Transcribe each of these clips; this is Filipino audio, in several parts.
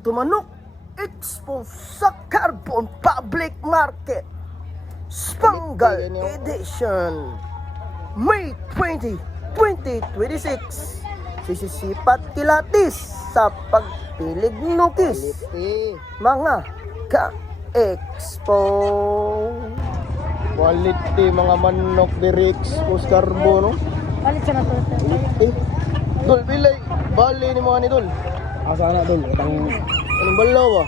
Tumanok Expo sa Carbon Public Market Spangal Edition May 20, 2026. Sisisipat kilatis sa pagpilig nukis mga ka-expo. Quality mga manok di Expo sa Carbon, no? Balik sa nato. Dol, bilay. Bali ni mga ni Dol. Asa na dol, Anong balaw ba?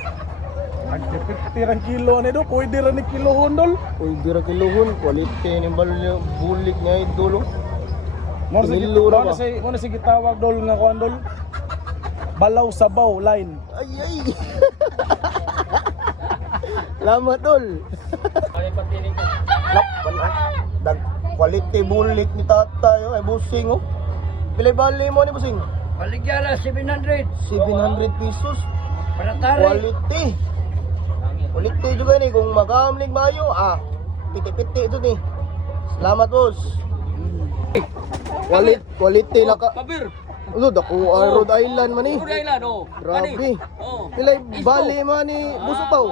50 kilo ni do, pwede ra ni kilohon dol. Uy, dira kilohon. Quality ni balaw. Bulik nga idol. Mo Pinilo na ba? na sige tawag dol nga kuan dol. Balaw sabaw line. Ay, ay. Lama Dol. Lap, dag quality bulik ni tatay. Ay, busing oh. Pilay bali mo ni busing? Baligyan na 700. 700 pesos. Para tari. Quality. Quality juga ni kung magamlig mayo. Piti-piti ito ni. Salamat boss. Quality na ka. Kabir. Ano dako Rhode Island man ni. Rhode Island oh. Grabe. Oh. Pilay bali man ni Busupaw.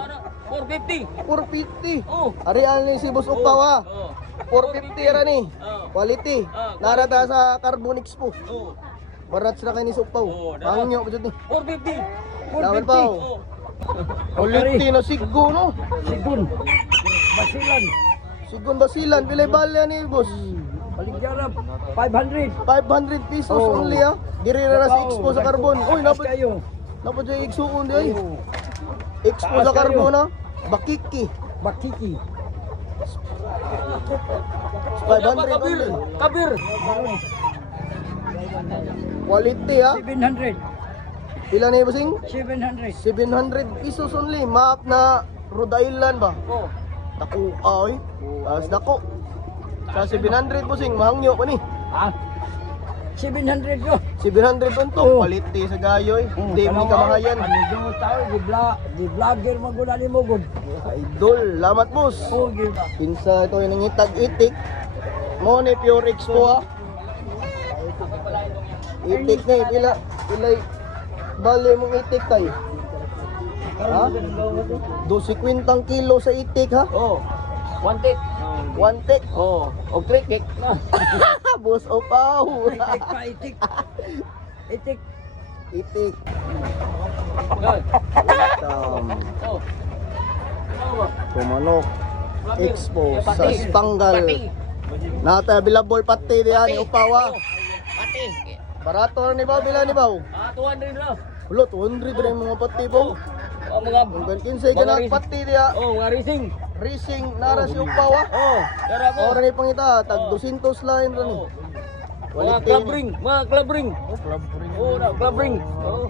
450. 450. Oh. Arian ni si Busupaw ha. Oh. 450 ra ni. Quality. Narata sa Carbon Expo. Oh. Barat sila kayo ni Supaw. Hangyo pa dyan ni. 450. Lawan pa. Quality na siggo no. Sigun. Basilan. Sigon basilan. Pilay bali ni boss. Baligyan na 500. 500 pesos only ha. Diri na sa Expo sa Carbon. Uy, Taas kayo. napad dyan Expo di ay. Expo sa Carbon ha. Bakiki. Bakiki. 500 only. Kabir. Quality ha. 700. Pila na yung basing? 700. 700 pesos only. Map na Rhode Island ba? Oh. Dako ay. Tapos dako. Sa 700 basing. Mahangyo pa ni. Ah. 700 yo. 700 unto. Quality sa gayoy. Hindi mo kamahayan. Ano tao di vlogger magula ni mo gud. Idol. Lamat boss. Oh, give. Pinsa ito yung nangitag itik. Mo ni Pure Expo ha. Itik na pila. Pilay. Bali mong itik tayo. Ha? 250 kilo sa itik ha. Oh. One take. One take. Oh, og trick kick. Boss opaw. Itik pa itik. Itik. Itik. Good. Um, Oh. Tumanok. Expo sa Spangal. Nata available pati diyan upaw ha. Pati. Barato ni ba bila ni ba? 200 lang. Ulo 200 rin mga pati ba? Oh, mga Ang kinsay ka na pati diya. oh, mga racing. Racing nara si upaw ha. Oh, tara mo. Ora ni pangita tag 200 line ra ni. Mga club ring, mga club ring. Club ring. Oh, na club ring. Oh.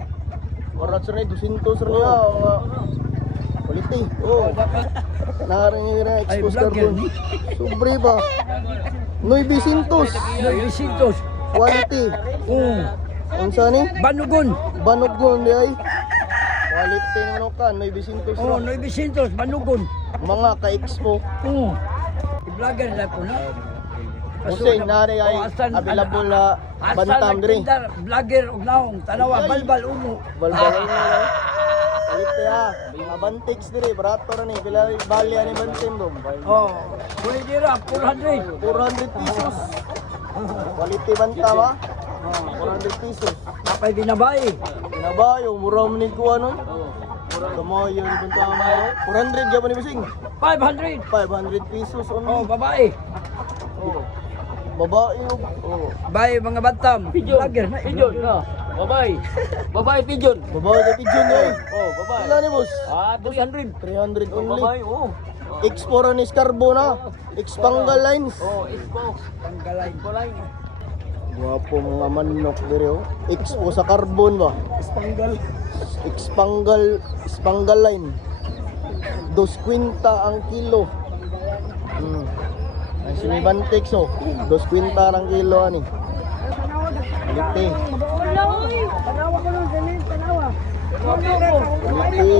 Ora sa ni 200 ra niya. Quality. Oh. Nara ni na expose carbon. Sobre ba? 900. Resitos. Quality. Unsa ni? Banugon. Banugon di ay. Quality naman ka, 900 Oh, ra. 900 Banugon. Mga ka-expo. Oh. I-vlogger na po na. Kasi nari ay available na bantam diri. Vlogger og naong tanawa balbal umo. Balbal na. Quality ha. Mga bantiks diri, barato ra ni. Pila bali ani bantim dom. Oh, pwede ra 400. 400 pesos. Quality bantam ha. 400 pesos. Apay binabay. Pinabayo, mura man ni kuha nun. Kamayo ni bantam mo. 400 gyapon ni bising. 500. 500 pesos Oh, only. babae. Oh. Babae yung Bay mga bantam. Vlogger na Pigeon, Babae. Babae pigeon. babae kay pigeon eh. Oh, babae. Pila ni boss? 300. 300 only. Babae, oh. X4 ni Carbona. Xpangal lines. Oh, Expo. Panggalay. Kulay. Guwapo mga manok diri oh. Expo sa Carbon ba? Spanggal. Xpangal line. 2.50 ang kilo. Ay sinibantex oh. 2.50 ang kilo ani. Quality. Tanawa ko nun, tanawa. Quality.